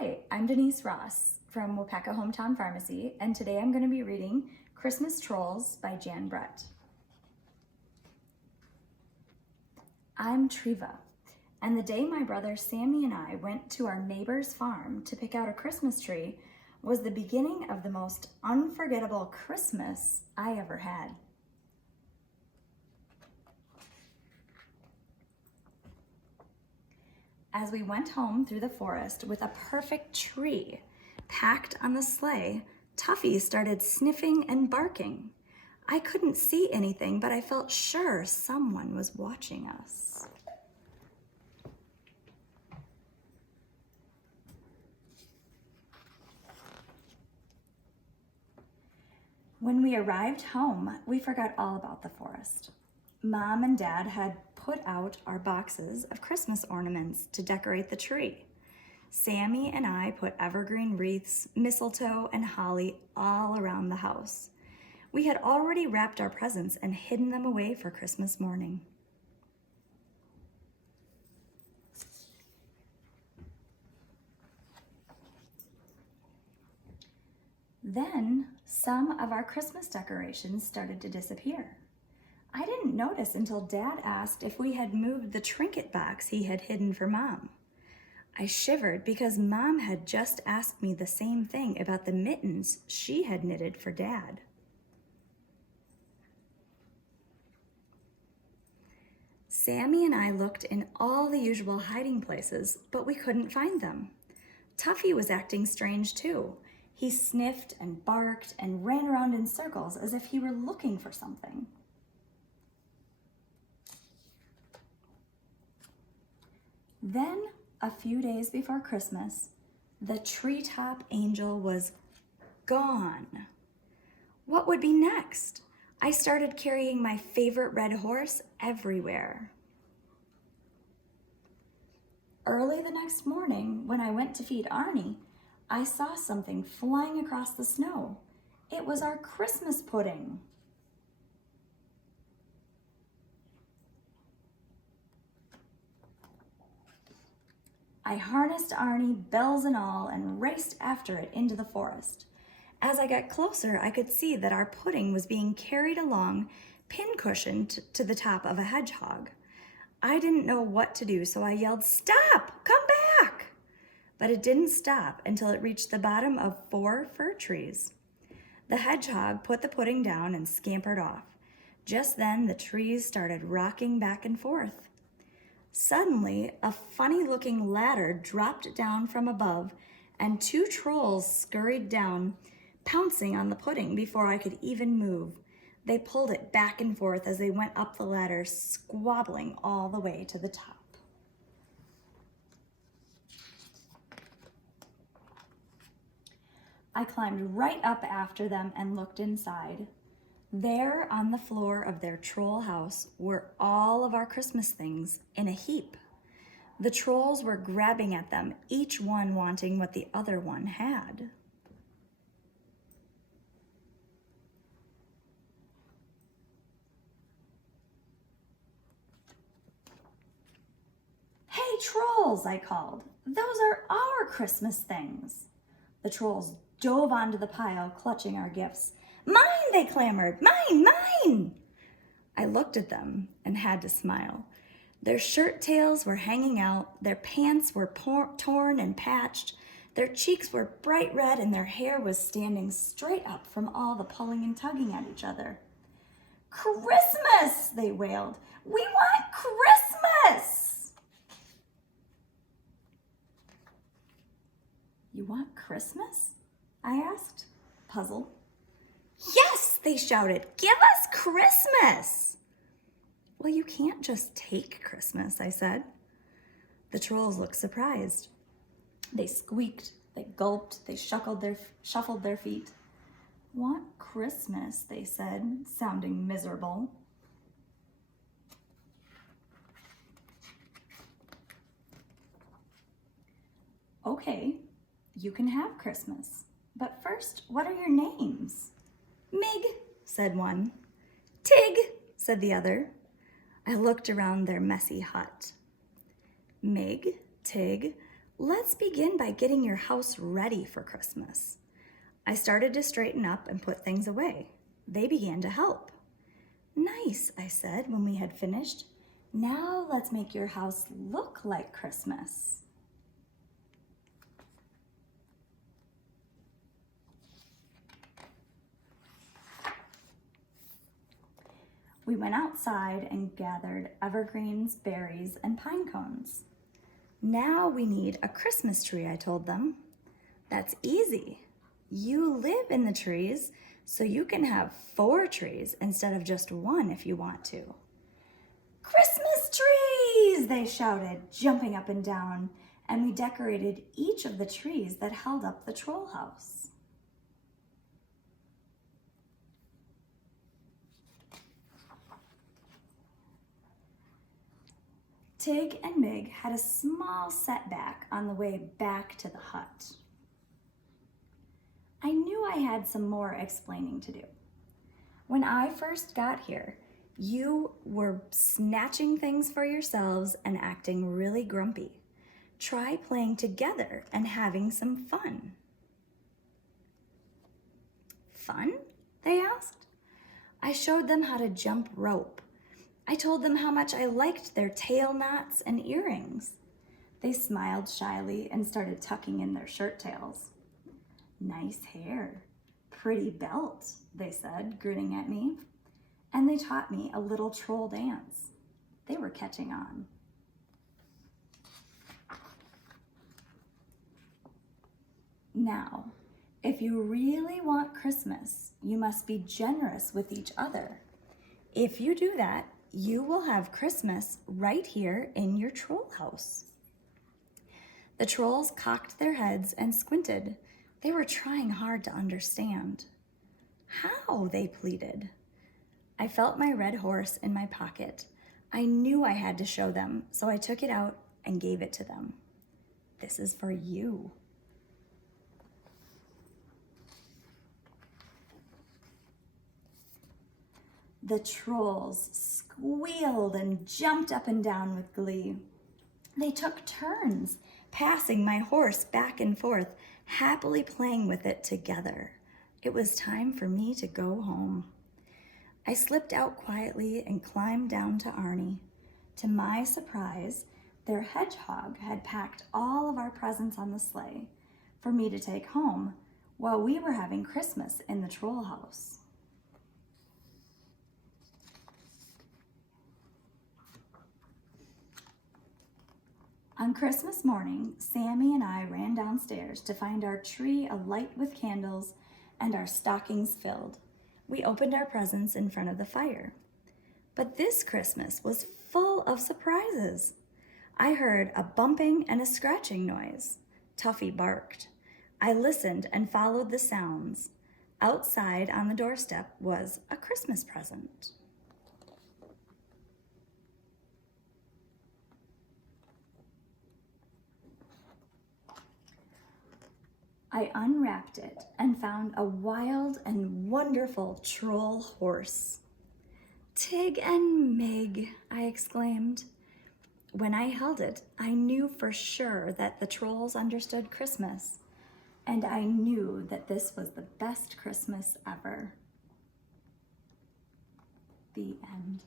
Hi, I'm Dennise Ross from Wapaka Hometown Pharmacy, and today I'm going to be reading Christmas Trolls by Jan Brett. I'm Treva, and the day my brother Sammy and I went to our neighbor's farm to pick out a Christmas tree was the beginning of the most unforgettable Christmas I ever had. As we went home through the forest with a perfect tree packed on the sleigh, Tuffy started sniffing and barking. I couldn't see anything, but I felt sure someone was watching us. When we arrived home, we forgot all about the forest. Mom and Dad had put out our boxes of Christmas ornaments to decorate the tree. Sammy and I put evergreen wreaths, mistletoe, and holly all around the house. We had already wrapped our presents and hidden them away for Christmas morning. Then some of our Christmas decorations started to disappear. I didn't notice until Dad asked if we had moved the trinket box he had hidden for Mom. I shivered because Mom had just asked me the same thing about the mittens she had knitted for Dad. Sammy and I looked in all the usual hiding places, but we couldn't find them. Tuffy was acting strange too. He sniffed and barked and ran around in circles as if he were looking for something. Then, a few days before Christmas, the treetop angel was gone. What would be next? I started carrying my favorite red horse everywhere. Early the next morning, when I went to feed Arnie, I saw something flying across the snow. It was our Christmas pudding. I harnessed Arnie, bells and all, and raced after it into the forest. As I got closer, I could see that our pudding was being carried along, pincushioned to the top of a hedgehog. I didn't know what to do, so I yelled, "Stop! Come back!" But it didn't stop until it reached the bottom of 4 fir trees. The hedgehog put the pudding down and scampered off. Just then, the trees started rocking back and forth. Suddenly, a funny-looking ladder dropped down from above, and 2 trolls scurried down, pouncing on the pudding before I could even move. They pulled it back and forth as they went up the ladder, squabbling all the way to the top. I climbed right up after them and looked inside. There on the floor of their troll house were all of our Christmas things in a heap. The trolls were grabbing at them, each one wanting what the other one had. "Hey, trolls," I called. "Those are our Christmas things." The trolls dove onto the pile, clutching our gifts. "Mine," they clamored. "Mine, mine!" I looked at them and had to smile. Their shirt tails were hanging out, their pants were torn and patched, their cheeks were bright red, and their hair was standing straight up from all the pulling and tugging at each other. "Christmas!" they wailed. "We want Christmas!" "You want Christmas?" I asked, puzzled. "Yes," they shouted. "Give us Christmas!" "Well, you can't just take Christmas," I said. The trolls looked surprised. They squeaked, they gulped, they shuffled their feet. "Want Christmas," they said, sounding miserable. "Okay, you can have Christmas. But first, what are your names?" "Mig," said one. "Tig," said the other. I looked around their messy hut. Mig, Tig, Let's begin by getting your house ready for Christmas. I started to straighten up and put things away. They began to help. Nice, I said when we had finished. Now let's make your house look like Christmas. We went outside and gathered evergreens, berries, and pine cones. Now we need a Christmas tree, I told them. That's easy. You live in the trees, so you can have 4 trees instead of just 1 if you want to. Christmas trees, they shouted, jumping up and down, and we decorated each of the trees that held up the troll house. Tig and Mig had a small setback on the way back to the hut. I knew I had some more explaining to do. When I first got here, you were snatching things for yourselves and acting really grumpy. Try playing together and having some fun. Fun? They asked. I showed them how to jump rope. I told them how much I liked their tail knots and earrings. They smiled shyly and started tucking in their shirt tails. Nice hair, pretty belt, they said, grinning at me. And they taught me a little troll dance. They were catching on. Now, if you really want Christmas, you must be generous with each other. If you do that, you will have Christmas right here in your troll house. The trolls cocked their heads and squinted. They were trying hard to understand. How? They pleaded. I felt my red horse in my pocket. I knew I had to show them, so I took it out and gave it to them. This is for you. The trolls squealed and jumped up and down with glee. They took turns, passing my horse back and forth, happily playing with it together. It was time for me to go home. I slipped out quietly and climbed down to Arnie. To my surprise, their hedgehog had packed all of our presents on the sleigh for me to take home while we were having Christmas in the troll house. On Christmas morning, Sammy and I ran downstairs to find our tree alight with candles and our stockings filled. We opened our presents in front of the fire. But this Christmas was full of surprises. I heard a bumping and a scratching noise. Tuffy barked. I listened and followed the sounds. Outside on the doorstep was a Christmas present. I unwrapped it and found a wild and wonderful troll horse. Tig and Mig, I exclaimed. When I held it, I knew for sure that the trolls understood Christmas, and I knew that this was the best Christmas ever. The end.